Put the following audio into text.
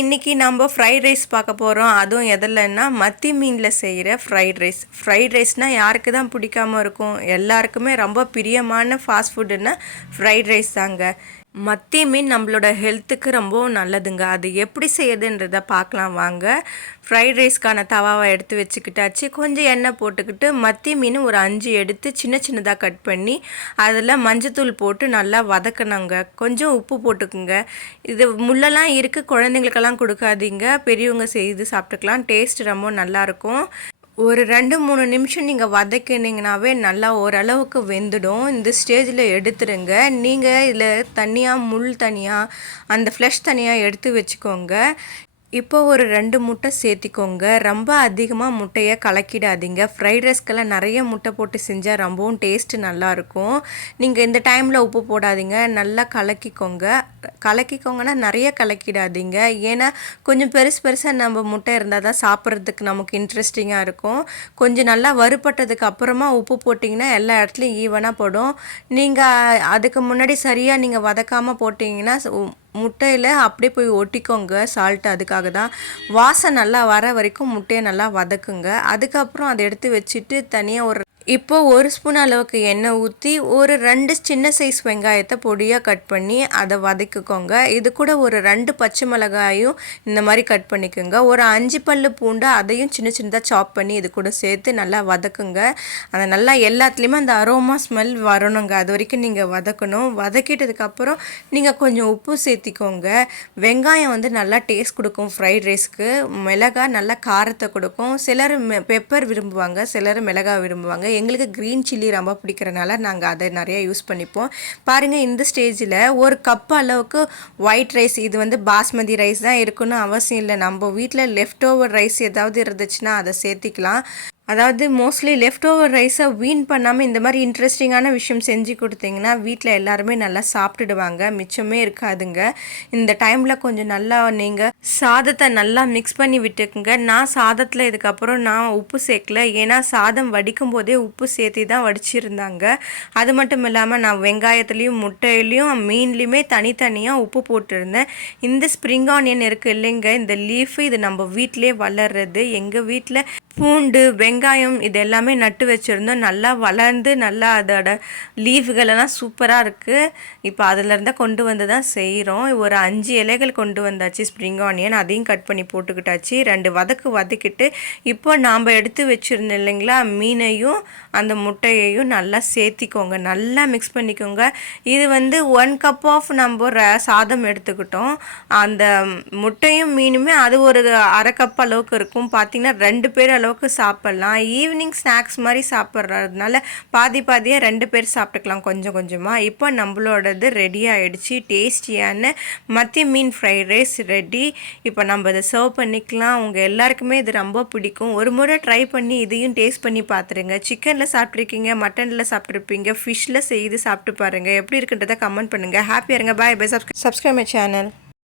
இன்னைக்கு நம்ம fried rice பார்க்க போகிறோம். அதுவும் எதிலன்னா மத்தி மீனில் செய்கிற ஃப்ரைட் ரைஸ். ஃப்ரைட் ரைஸ்னால் யாருக்கு தான் பிடிக்காமல் இருக்கும்? எல்லாருக்குமே ரொம்ப பிரியமான ஃபாஸ்ட் ஃபுட்டுன்னா ஃப்ரைட் ரைஸ் தாங்க. மத்தி மீன் நம்மளோட ஹெல்த்துக்கு ரொம்பவும் நல்லதுங்க. அது எப்படி செய்யுதுன்றதை பார்க்கலாம் வாங்க. ஃப்ரைட் ரைஸ்க்கான தவாவை எடுத்து வச்சுக்கிட்டாச்சு. கொஞ்சம் எண்ணெய் போட்டுக்கிட்டு மத்தி மீன் ஒரு 5 எடுத்து சின்ன சின்னதாக கட் பண்ணி அதில் மஞ்சத்தூள் போட்டு நல்லா வதக்கணுங்க. கொஞ்சம் உப்பு போட்டுக்குங்க. இது முள்ளெல்லாம் இருக்குது, குழந்தைங்களுக்கெல்லாம் கொடுக்காதீங்க, பெரியவங்க செய்து சாப்பிட்டுக்கலாம். டேஸ்ட் ரொம்ப நல்லாயிருக்கும். ஒரு 2-3 நிமிஷம் நீங்கள் வதக்கினீங்கனாவே நல்லா ஓரளவுக்கு வெந்துடும். இந்த ஸ்டேஜில் எடுத்துருங்க. நீங்கள் இதில் தனியாக முள் தனியாக அந்த ஃப்ளஷ் தனியாக எடுத்து வச்சுக்கோங்க. இப்போ ஒரு 2 முட்டை சேர்த்திக்கோங்க. ரொம்ப அதிகமாக முட்டையை கலக்கிடாதீங்க. ஃப்ரைட் ரைஸ்க்கெல்லாம் நிறைய முட்டை போட்டு செஞ்சால் ரொம்பவும் டேஸ்ட்டு நல்லாயிருக்கும். நீங்கள் இந்த டைமில் உப்பு போடாதீங்க, நல்லா கலக்கிக்கோங்கன்னா நிறைய கலக்கிடாதீங்க. ஏன்னா கொஞ்சம் பெருசாக நம்ம முட்டை இருந்தால் தான் சாப்பிட்றதுக்கு நமக்கு இன்ட்ரெஸ்டிங்காக இருக்கும். கொஞ்சம் நல்லா வறுபட்டதுக்கு அப்புறமா உப்பு போட்டிங்கன்னா எல்லா இடத்துலையும் ஈவனாக போடும். நீங்கள் அதுக்கு முன்னாடி சரியாக நீங்கள் வதக்காமல் போட்டிங்கன்னா முட்டையில் அப்படியே போய் ஒட்டிக்கோங்க. சால்ட்டு அதுக்காக தான். வாசம் நல்லா வர வரைக்கும் முட்டையை நல்லா வதக்குங்க. அதுக்கப்புறம் அதை எடுத்து வச்சுட்டு தனியாக இப்போது 1 ஸ்பூன் அளவுக்கு எண்ணெய் ஊற்றி ஒரு 2 சின்ன சைஸ் வெங்காயத்தை பொடியாக கட் பண்ணி அதை வதக்கிக்கோங்க. இது கூட ஒரு 2 பச்சை மிளகாயும் இந்த மாதிரி கட் பண்ணிக்கோங்க. ஒரு 5 பல்லு பூண்டு அதையும் சின்ன சின்னதாக சாப் பண்ணி இது கூட சேர்த்து நல்லா வதக்குங்க. அதை நல்லா எல்லாத்துலேயுமே அந்த அரோமா ஸ்மெல் வரணுங்க. அது வரைக்கும் நீங்கள் வதக்கணும். வதக்கிட்டதுக்கப்புறம் நீங்கள் கொஞ்சம் உப்பு சேர்த்திக்கோங்க. வெங்காயம் நல்லா டேஸ்ட் கொடுக்கும் ஃப்ரைட் ரைஸ்க்கு. மிளகாய் நல்லா காரத்தை கொடுக்கும். சிலர் பெப்பர் விரும்புவாங்க, சிலர் மிளகாய் விரும்புவாங்க. எங்களுக்கு க்ரீன் சில்லி ரொம்ப பிடிக்கிறனால நாங்கள் அதை நிறையா யூஸ் பண்ணிப்போம். பாருங்கள், இந்த ஸ்டேஜில் ஒரு கப் அளவுக்கு ஒயிட் ரைஸ், இது பாஸ்மதி ரைஸ் தான் இருக்குன்னு அவசியம் இல்லை. நம்ம வீட்டில் லெஃப்ட் ஓவர் ரைஸ் ஏதாவது இருந்துச்சுன்னா அதை சேர்த்திக்கலாம். அதாவது மோஸ்ட்லி லெஃப்ட் ஓவர் ரைஸை வீண் பண்ணாமல் இந்த மாதிரி இன்ட்ரெஸ்டிங்கான விஷயம் செஞ்சு கொடுத்தீங்கன்னா வீட்டில் எல்லாருமே நல்லா சாப்பிட்டுடுவாங்க, மிச்சமே இருக்காதுங்க. இந்த டைமில் கொஞ்சம் நல்லா நீங்கள் சாதத்தை நல்லா மிக்ஸ் பண்ணி விட்டுக்குங்க. நான் சாதத்தில் இதுக்கப்புறம் நான் உப்பு சேர்க்கல, ஏன்னா சாதம் வடிக்கும் போதே உப்பு சேர்த்து தான் வடிச்சிருந்தாங்க. அது மட்டும் இல்லாமல் நான் வெங்காயத்துலேயும் முட்டையிலையும் மீன்லேயுமே தனித்தனியாக உப்பு போட்டிருந்தேன். இந்த ஸ்ப்ரிங் ஆனியன் இருக்குது இல்லைங்க, இந்த லீஃபு, இது நம்ம வீட்டிலே வளர்றது. எங்கள் வீட்டில் பூண்டு வெங்காயம் இது எல்லாமே நட்டு வச்சுருந்தோம். நல்லா வளர்ந்து நல்லா அதோட லீஃப்களெல்லாம் சூப்பராக இருக்குது. இப்போ அதிலேருந்து கொண்டு வந்து தான் செய்கிறோம். ஒரு 5 இலைகள் கொண்டு வந்தாச்சு ஸ்ப்ரிங் ஆனியன், அதையும் கட் பண்ணி போட்டுக்கிட்டாச்சு. 2 வதக்கிட்டு இப்போ நாம் எடுத்து வச்சுருந்தோம் இல்லைங்களா, மீனையும் அந்த முட்டையையும் நல்லா சேர்த்திக்கோங்க. நல்லா மிக்ஸ் பண்ணிக்கோங்க. இது 1 கப் ஆஃப் நம்ம சாதம் எடுத்துக்கிட்டோம். அந்த முட்டையும் மீனுமே அது ஒரு அரை கப் அளவுக்கு இருக்கும். பார்த்திங்கன்னா 2 பேர் அளவுக்கு சாப்பிட்லாம். ஈவினிங் ஸ்நாக்ஸ் மாதிரி சாப்பிட்றதுனால பாதியாக 2 பேர் சாப்பிட்டுக்கலாம் கொஞ்சம் கொஞ்சமாக. இப்போ நம்மளோடது ரெடி ஆகிடுச்சு. டேஸ்டியான மத்தி மீன் ஃப்ரைட் ரைஸ் ரெடி. இப்போ நம்ம இதை சர்வ் பண்ணிக்கலாம். உங்கள் எல்லாருக்குமே இது ரொம்ப பிடிக்கும். ஒரு முறை ட்ரை பண்ணி இதையும் டேஸ்ட் பண்ணி பார்த்துருங்க. சிக்கனில் சாப்பிட்ருக்கீங்க, மட்டனில் சாப்பிட்ருப்பீங்க, ஃபிஷ்ஷில் செய்து சாப்பிட்டு பாருங்கள். எப்படி இருக்குன்றதை கமெண்ட் பண்ணுங்கள். ஹாப்பியாக இருங்க. Bye bye. Subscribe my channel.